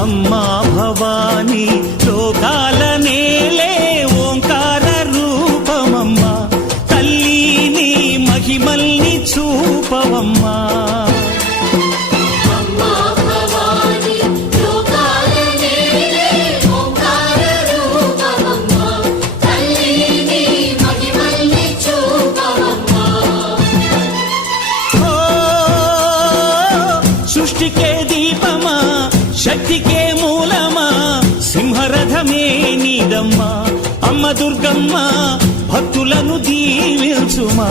అమ్మా భవానీ లోకాల నేలే ఓంకార రూపమమ్మా, తల్లి నీ మహిమల్ని చూపవమ్మా. సృష్టికే దీపమా, శక్తికే మూలమా, సింహరథమే నీదమ్మా. అమ్మ దుర్గమ్మ భక్తులను దీవించుమా.